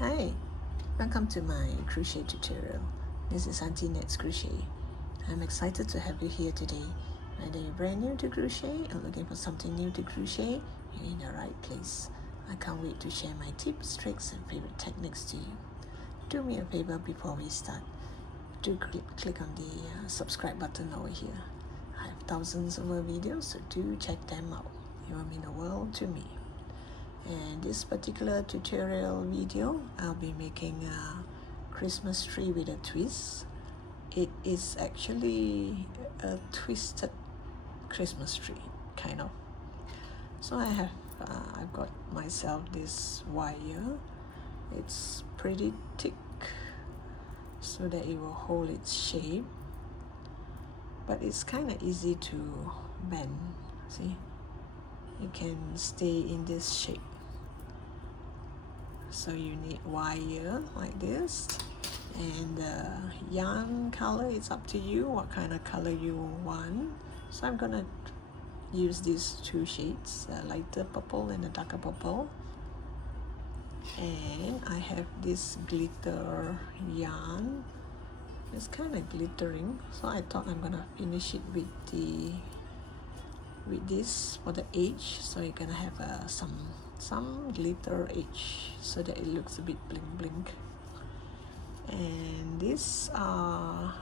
Hi, welcome to my crochet tutorial. This is Auntie Nat's Crochet. I'm excited to have you here today. Whether you're brand new to crochet or looking for something new to crochet, you're in the right place. I can't wait to share my tips, tricks, and favorite techniques to you. Do me a favor before we start. Do click on the subscribe button over here. I have thousands of videos, so do check them out. It will mean the world to me. And this particular tutorial video, I'll be making a Christmas tree with a twist. It is actually a twisted Christmas tree, kind of. So I've got myself this wire. It's pretty thick so that it will hold its shape, but it's kind of easy to bend. See, it can stay in this shape. So you need wire like this, and the yarn color, it's up to you what kind of color you want. So I'm gonna use these two shades, a lighter purple and a darker purple. And I have this glitter yarn. It's kind of glittering, so I thought I'm gonna finish it with this for the edge. So you're gonna have some glitter edge so that it looks a bit bling. And these are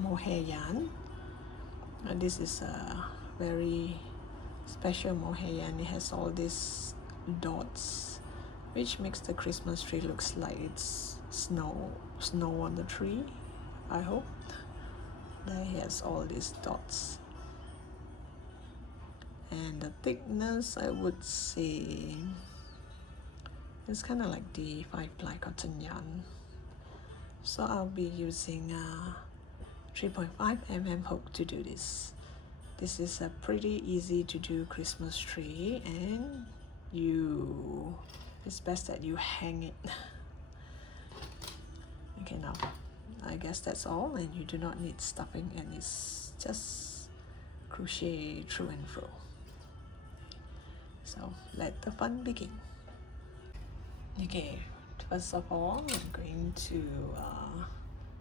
mohair yarn. This is a very special mohair yarn. It has all these dots, which makes the Christmas tree looks like it's snow on the tree. I hope that it has all these dots. And the thickness, I would say, it's kind of like the 5-ply cotton yarn. So I'll be using a 3.5 mm hook to do this. This is a pretty easy to do Christmas tree, and it's best that you hang it. Okay, now I guess that's all, and you do not need stuffing, and it's just crochet through and fro. So let the fun begin. Okay, first of all, I'm going to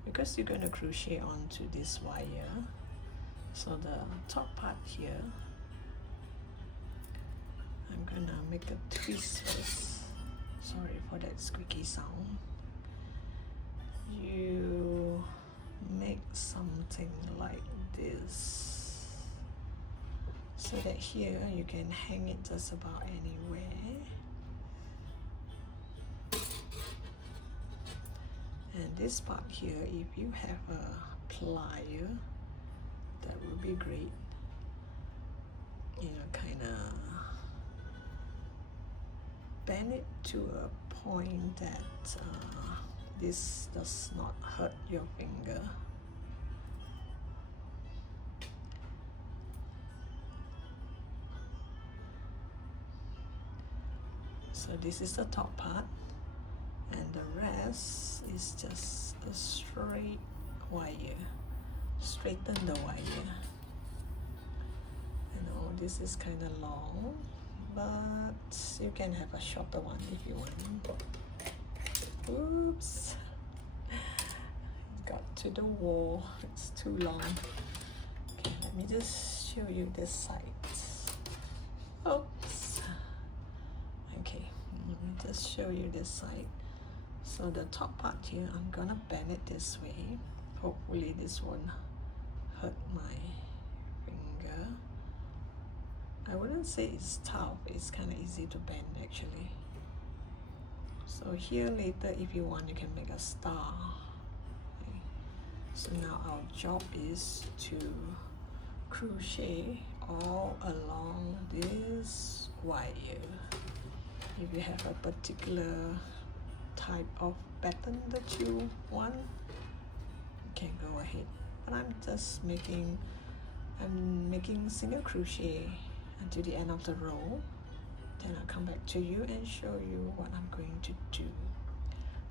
because you're going to crochet onto this wire, so the top part here, I'm gonna make a twist first. Sorry for that squeaky sound. You make something like this, so that here you can hang it just about anywhere. And this part here, if you have a plier, that would be great. You know, kind of bend it to a point that this does not hurt your finger. So this is the top part, and the rest is just a straight wire. Straighten the wire. I know this is kind of long, but you can have a shorter one if you want. Oops, it got to the wall. It's too long. Okay, let me just show you this side. Oops. Okay, let me just show you this side. So the top part here, I'm gonna bend it this way. Hopefully this won't hurt my finger. I wouldn't say it's tough, it's kind of easy to bend actually. So here later, if you want, you can make a star. Okay. So now our job is to crochet all along this wire. If you have a particular type of pattern that you want, you can go ahead. But I'm making single crochet until the end of the row. Then I'll come back to you and show you what I'm going to do.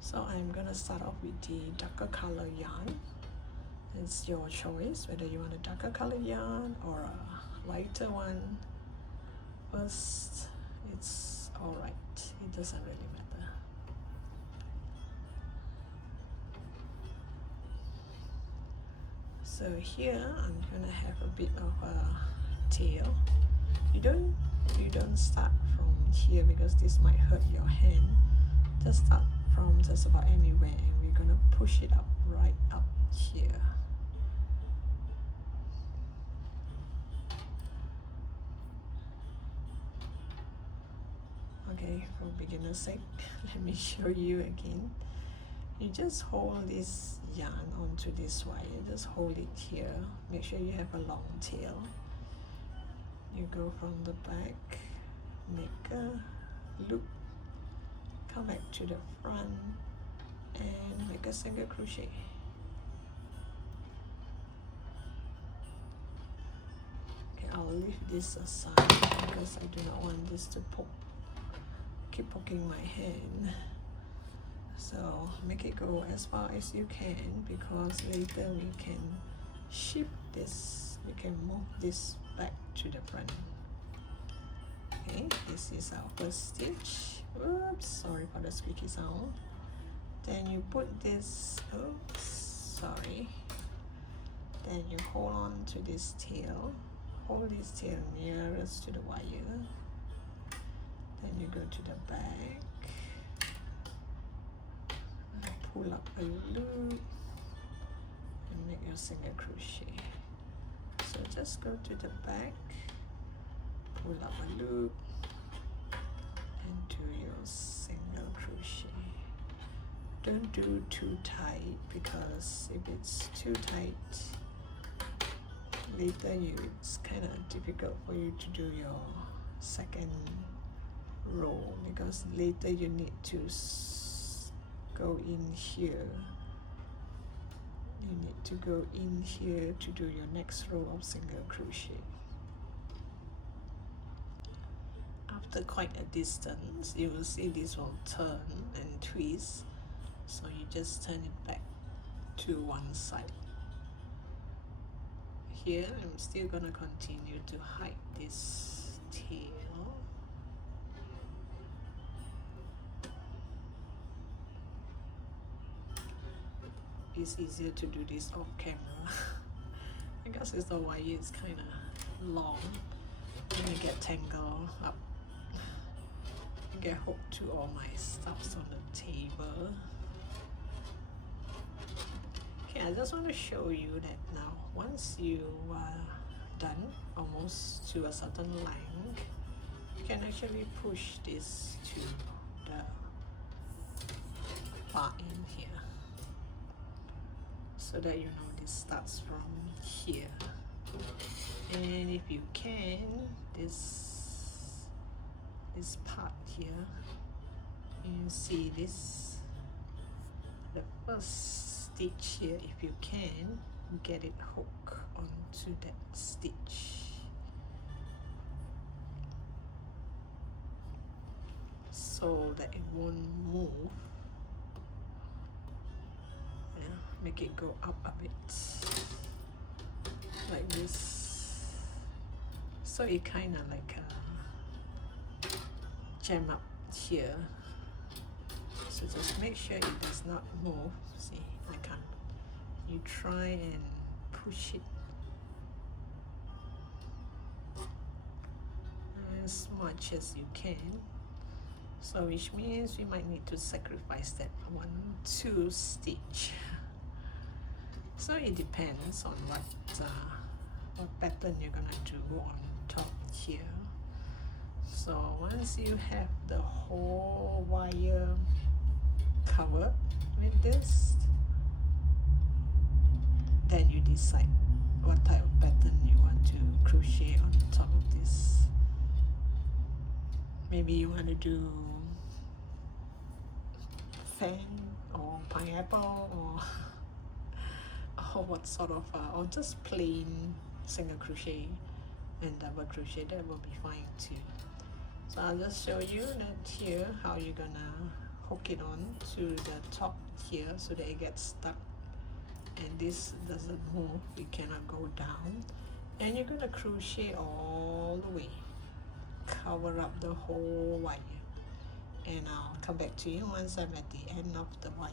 So I'm gonna start off with the darker color yarn. It's your choice whether you want a darker color yarn or a lighter one. First, it's alright, it doesn't really matter. So here I'm gonna have a bit of a tail. You don't start from here because this might hurt your hand. Just start from just about anywhere, and we're gonna push it up right up here. Okay, for beginner's sake, let me show you again. You just hold this yarn onto this wire, just hold it here. Make sure you have a long tail. You go from the back, make a loop, come back to the front, and make a single crochet. Okay, I'll leave this aside because I do not want this to keep poking my hand. So make it go as far as you can, because later we can shift this, we can move this back to the front. Okay, this is our first stitch. Oops, sorry for the squeaky sound. Then you put this, oops, sorry. Then you hold on to this tail, hold this tail nearest to the wire. Then you go to the back, pull up a loop, and make your single crochet. So just go to the back, pull up a loop, and do your single crochet. Don't do too tight, because if it's too tight, later it's kind of difficult for you to do your second row, because later you need to go in here. You need to go in here to do your next row of single crochet. After quite a distance, you will see this will turn and twist, so you just turn it back to one side. Here I'm still gonna continue to hide this tail. It's easier to do this off camera because the wire is kind of long and you get tangled up. I get hooked to all my stuffs on the table. Okay, I just want to show you that now once you are done almost to a certain length, you can actually push this to the far end here, so that you know this starts from here. And if you can, this part here, you see this, the first stitch here, if you can get it hooked onto that stitch, so that it won't move. Make it go up a bit like this, so it kind of like jam up here. So just make sure it does not move. See, I can't. You try and push it as much as you can. So which means we might need to sacrifice that 1-2 stitch. So it depends on what pattern you're gonna do on top here. So once you have the whole wire covered with this, then you decide what type of pattern you want to crochet on top of this. Maybe you want to do fan or pineapple, or what sort of or just plain single crochet and double crochet, that will be fine too. So I'll just show you that here how you're gonna hook it on to the top here so that it gets stuck and this doesn't move, it cannot go down, and you're gonna crochet all the way, cover up the whole wire, and I'll come back to you once I'm at the end of the wire.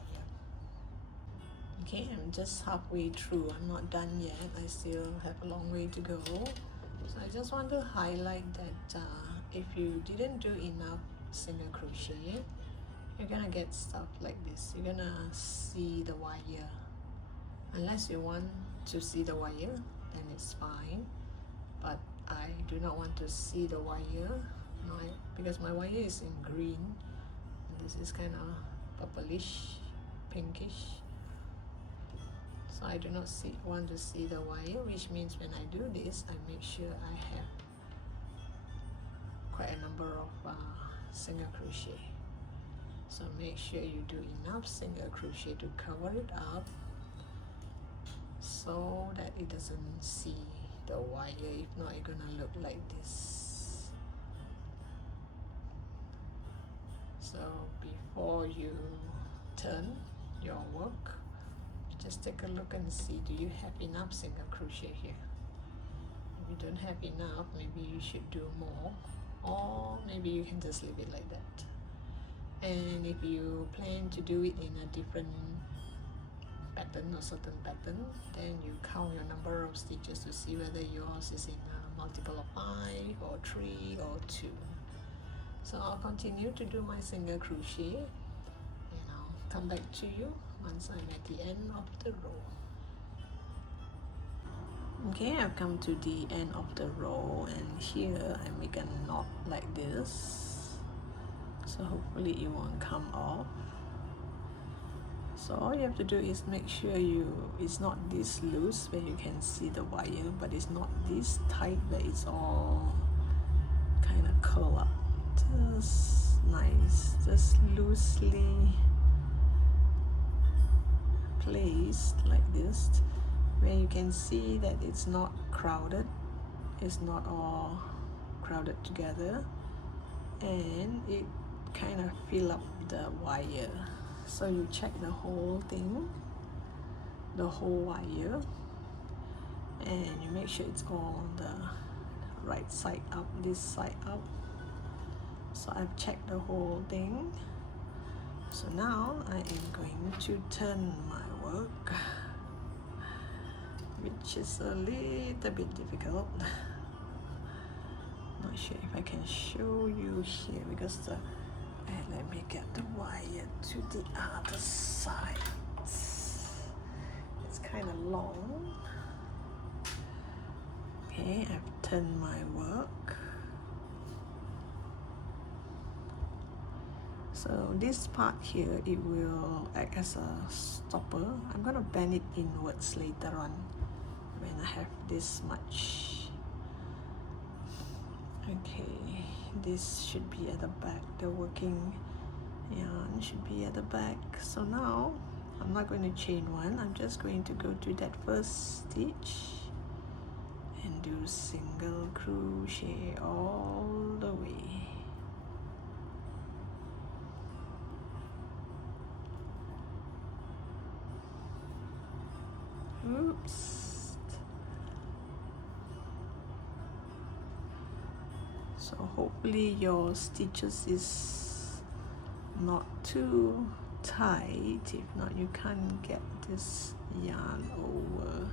Okay, I'm just halfway through. I'm not done yet. I still have a long way to go. So I just want to highlight that if you didn't do enough single crochet, you're gonna get stuff like this. You're gonna see the wire. Unless you want to see the wire, then it's fine. But I do not want to see the wire, because my wire is in green. And this is kind of purplish, pinkish. So I do not want to see the wire, which means when I do this, I make sure I have quite a number of single crochet. So make sure you do enough single crochet to cover it up so that it doesn't see the wire. If not, it's gonna look like this. So before you turn your work, just take a look and see, do you have enough single crochet here? If you don't have enough, maybe you should do more, or maybe you can just leave it like that. And if you plan to do it in a different pattern or certain pattern, then you count your number of stitches to see whether yours is in a multiple of 5 or 3 or 2. So I'll continue to do my single crochet and I'll come back to you once I'm at the end of the row. Okay, I've come to the end of the row, and here I make a knot like this, so hopefully it won't come off. So all you have to do is make sure it's not this loose where you can see the wire, but it's not this tight where it's all kind of curl up. Just nice, just loosely placed like this, where you can see that it's not crowded, it's not all crowded together, and it kind of fill up the wire. So you check the whole thing, the whole wire, and you make sure it's all on the right side up, this side up. So I've checked the whole thing. So now I am going to turn my work, which is a little bit difficult. Not sure if I can show you here because let me get the wire to the other side. It's kind of long. Okay, I've turned my work. So this part here, it will act as a stopper. I'm gonna bend it inwards later on when I have this much. Okay, this should be at the back. The working yarn should be at the back. So now I'm not going to chain one. I'm just going to go to that first stitch and do single crochet all the way. Oops. So hopefully your stitches is not too tight. If not, you can't get this yarn over.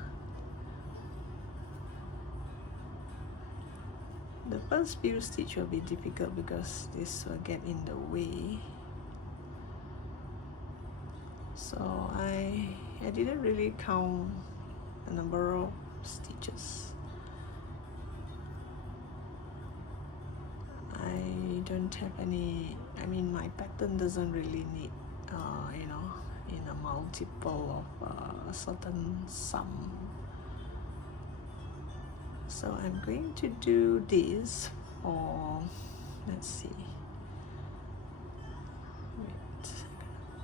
The first few stitches will be difficult because this will get in the way. So I didn't really count the number of stitches. I don't have any, my pattern doesn't really need, in a multiple of a certain sum. So I'm going to do this for, let's see, wait,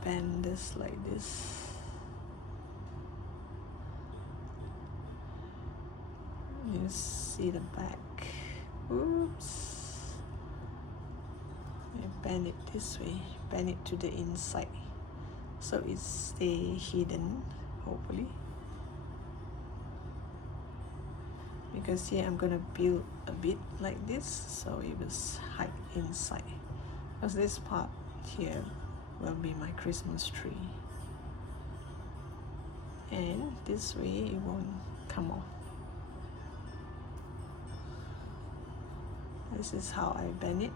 I'm gonna bend this like this. You see the back. Oops. I bend it this way, bend it to the inside so it stay hidden, hopefully. Because here I'm gonna build a bit like this so it will hide inside. Because this part here will be my Christmas tree. and this way it won't come off. This is how I bend it.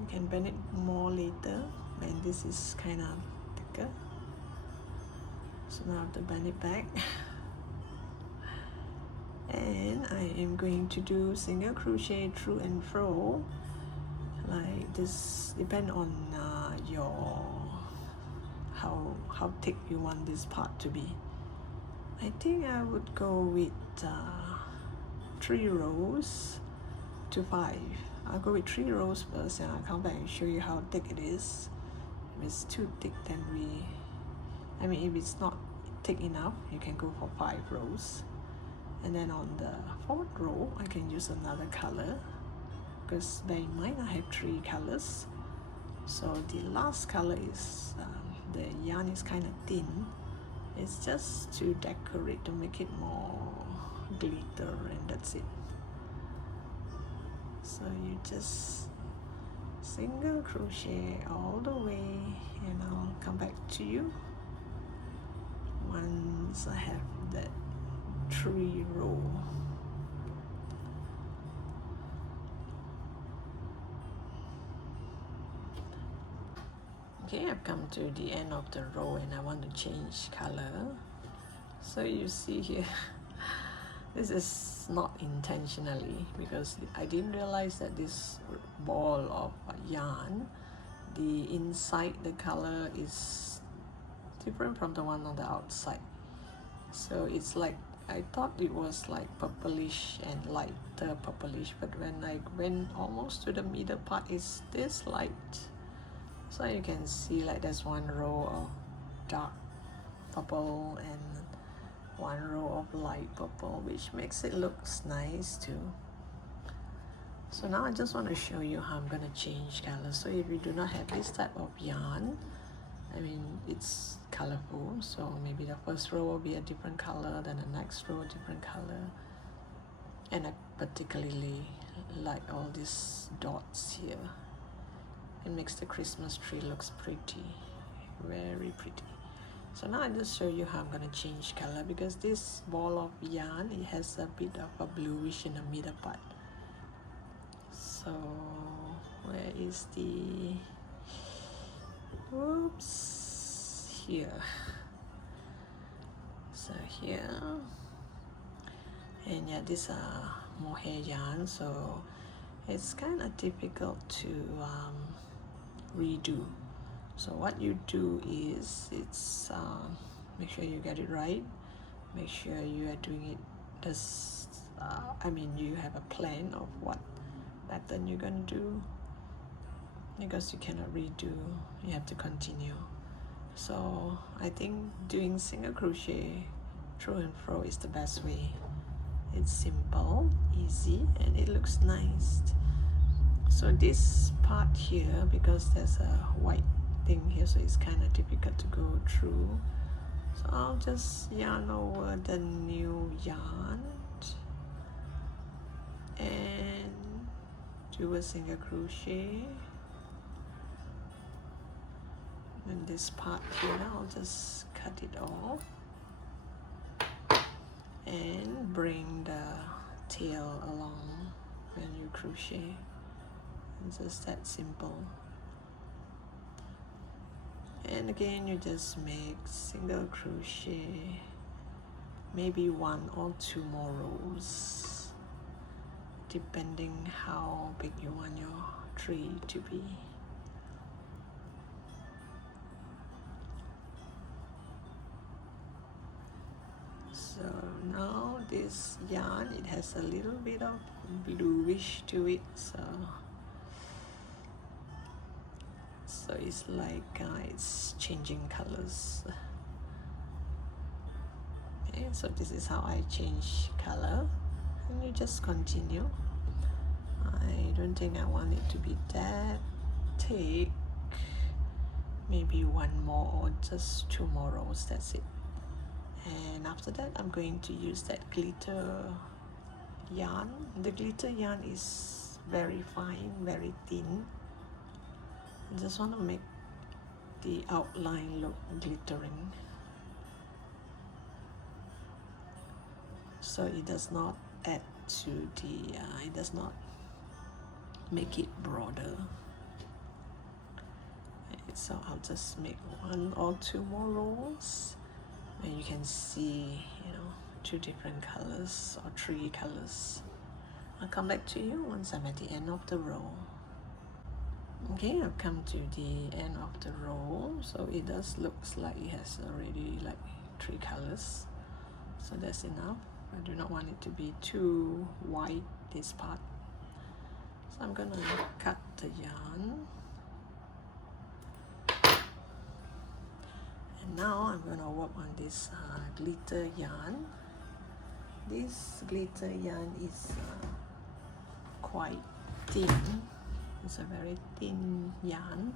You can bend it more later when this is kind of thicker. So now I have to bend it back. And I am going to do single crochet through and fro like this, depend on your how thick you want this part to be. I think I would go with 3 rows to 5. I'll go with 3 rows first and I'll come back and show you how thick it is. If it's too thick, then if it's not thick enough, you can go for 5 rows. And then on the 4th row, I can use another color, because bear in mind I have 3 colors. So the last color is, the yarn is kind of thin. It's just to decorate, to make it more glitter, and that's it. So you just single crochet all the way, and I'll come back to you once I have that 3 row. Okay, I've come to the end of the row and I want to change color. So you see here, this is not intentionally, because I didn't realize that this ball of yarn, the inside, the color is different from the one on the outside. So it's like, I thought it was like purplish and lighter purplish, but when I went almost to the middle part, it's this light. So you can see like there's 1 row of dark purple and 1 row of light purple, which makes it look nice too. So now I just want to show you how I'm going to change color. So if you do not have this type of yarn, it's colorful, so maybe the first row will be a different color, then the next row a different color. And I particularly like all these dots here. It makes the Christmas tree looks pretty, very pretty. So now I just show you how I'm going to change color, because this ball of yarn, it has a bit of a bluish in the middle part. So where is the, oops, here. So here, and yeah, these are mohair yarn, so it's kind of difficult to redo. So what you do is, it's make sure you get it right, make sure you are doing it this you have a plan of what pattern you're gonna do, because you cannot redo, you have to continue. So I think doing single crochet through and fro is the best way. It's simple, easy, and it looks nice. So this part here, because there's a white thing here, so it's kind of difficult to go through. So I'll just yarn over the new yarn and do a single crochet. And this part here, I'll just cut it off and bring the tail along when you crochet. It's just that simple. And again, you just make single crochet, maybe 1 or 2 more rows, depending how big you want your tree to be. So now this yarn, it has a little bit of bluish to it, so it's like it's changing colors. Okay, so this is how I change color, and you just continue. I don't think I want it to be that thick. Maybe 1 more or just 2 more rows, that's it. And after that, I'm going to use that glitter yarn. The glitter yarn is very fine, very thin. I just want to make the outline look glittering, so it does not add to the it does not make it broader. So I'll just make 1 or 2 more rows, and you can see, you know, 2 different colors or 3 colors. I'll come back to you once I'm at the end of the row. Okay, I've come to the end of the row, so it does looks like it has already like 3 colors, so that's enough. I do not want it to be too white, this part, so I'm gonna cut the yarn. And now I'm gonna work on this glitter yarn. This glitter yarn is quite thin. It's a very thin yarn,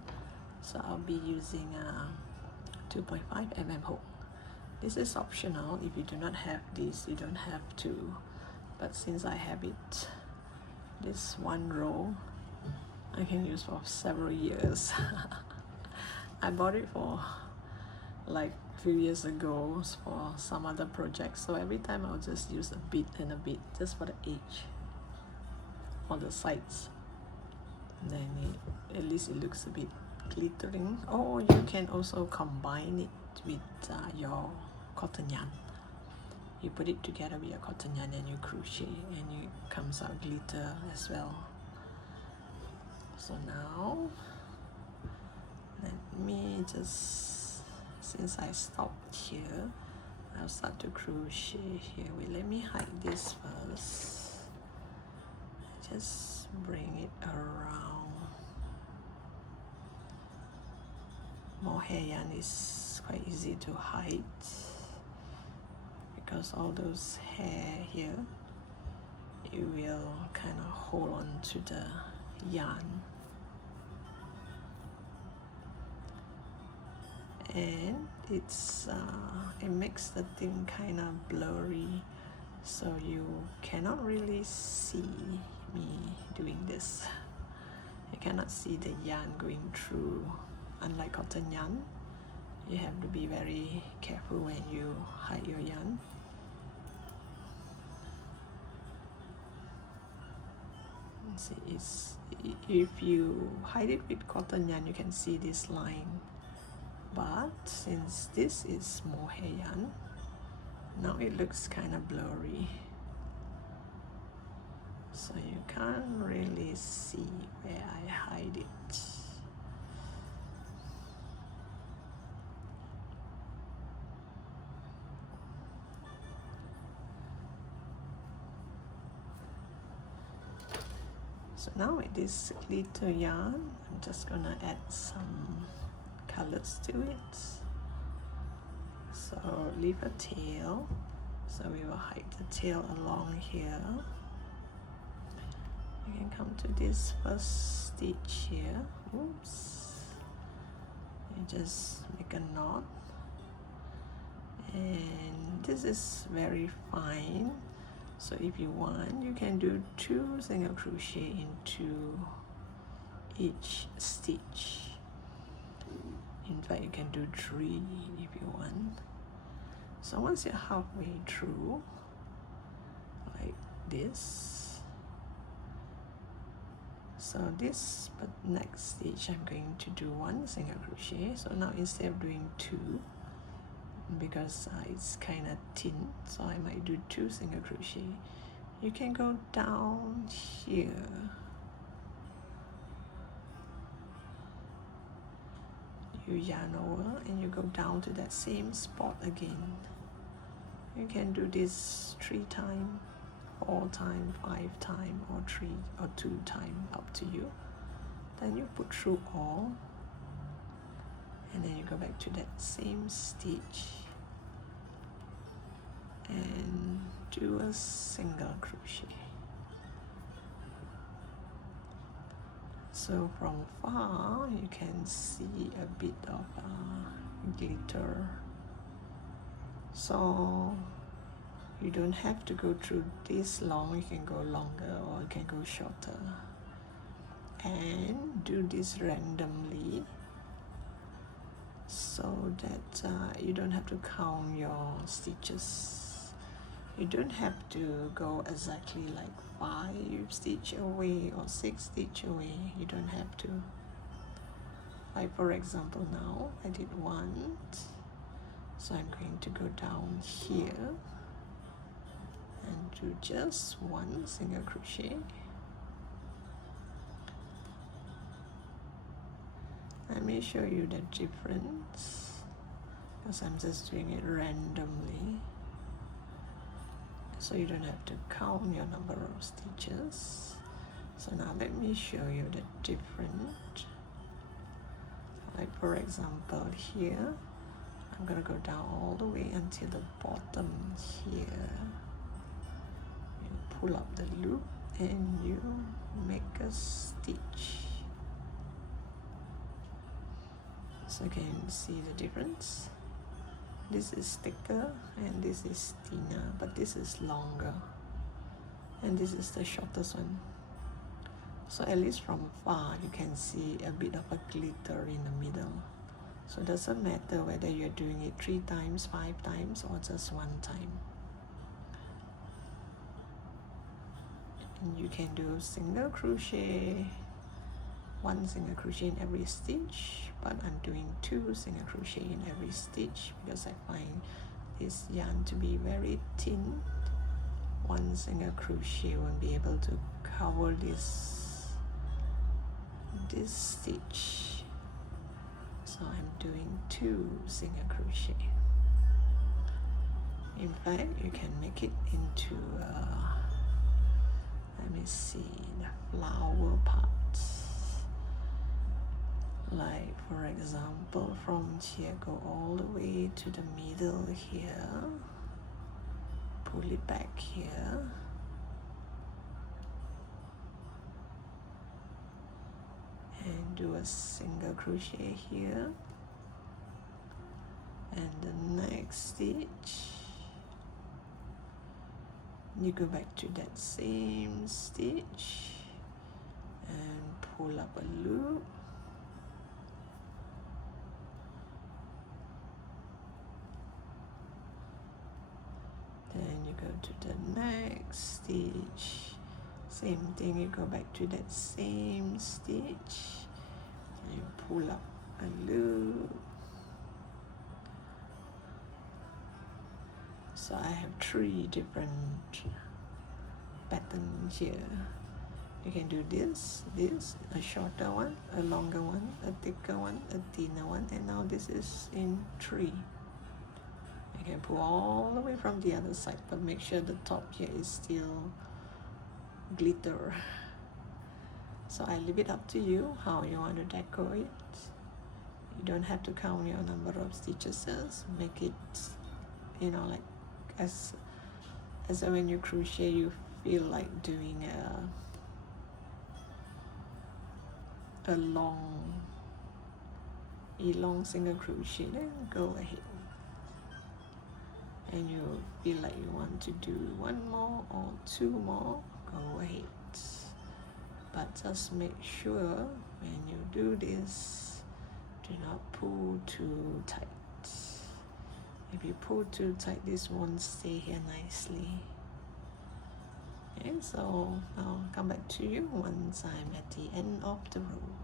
so I'll be using 2.5 mm hook. This is optional. If you do not have this, you don't have to, but since I have it, this 1 row I can use for several years. I bought it for like a few years ago for some other projects, so every time I'll just use a bit and a bit just for the edge on the sides, then at least it looks a bit glittering. Or you can also combine it with your cotton yarn. You put it together with your cotton yarn and you crochet, and it comes out glitter as well. So now let me just, since I stopped here, I'll start to crochet here. Wait, let me hide this first. Just bring it around. Mohair yarn is quite easy to hide because all those hair here, it will kind of hold on to the yarn, and it makes the thing kind of blurry, so you cannot really see me doing this. You cannot see the yarn going through. Unlike cotton yarn, you have to be very careful when you hide your yarn. See, if you hide it with cotton yarn, you can see this line, but since this is mohair yarn, now it looks kind of blurry, so you can't really see where I hide it. So now with this glitter yarn, I'm just gonna add some colors to it. So leave a tail, so we will hide the tail along here. You can come to this first stitch here. Oops. You just make a knot, and this is very fine. So if you want, you can do 2 single crochet into each stitch. In fact, you can do 3 if you want. So once you're halfway through, like this, so this, but next stitch I'm going to do 1 single crochet. So now instead of doing 2, because it's kind of thin, so I might do 2 single crochet. You can go down here, you yarn over and you go down to that same spot again. You can do this 3 times, 4 times, 5 times, or 3 or 2 times, up to you. Then you put through all, and then you go back to that same stitch and do a single crochet. So from far you can see a bit of glitter, so you don't have to go through this long. You can go longer or you can go shorter, and do this randomly so that you don't have to count your stitches. You don't have to go exactly like 5 stitch away or 6 stitch away. You don't have to. Like for example, now I did 1, so I'm going to go down here and do just 1 single crochet. Let me show you the difference, because I'm just doing it randomly, so you don't have to count your number of stitches. So now let me show you the difference. Like for example, here I'm gonna go down all the way until the bottom here. You pull up the loop and you make a stitch. So you can see the difference. This is thicker and this is thinner, but this is longer and this is the shortest one. So at least from far you can see a bit of a glitter in the middle. So it doesn't matter whether you're doing it 3 times, 5 times, or just 1 time. And you can do single crochet, 1 single crochet in every stitch, but I'm doing 2 single crochet in every stitch because I find this yarn to be very thin. 1 single crochet won't be able to cover this stitch, so I'm doing 2 single crochet. In fact, you can make it into let me see, the flower parts. Like for example, from here go all the way to the middle here, pull it back here, and do a single crochet here, and the next stitch you go back to that same stitch and pull up a loop, then you go to the next stitch, same thing, you go back to that same stitch, you pull up a loop. So I have 3 different patterns here. You can do this, a shorter one, a longer one, a thicker one, a thinner one, and now this is in 3. You can pull all the way from the other side, but make sure the top here is still glitter. So I leave it up to you how you want to decorate. You don't have to count your number of stitches. Make it, you know, like as when you crochet you feel like doing a long single crochet, then go ahead. And you feel like you want to do 1 more or 2 more, go ahead. But just make sure when you do this, do not pull too tight. If you pull too tight, this won't stay here nicely. Okay, so I'll come back to you once I'm at the end of the row.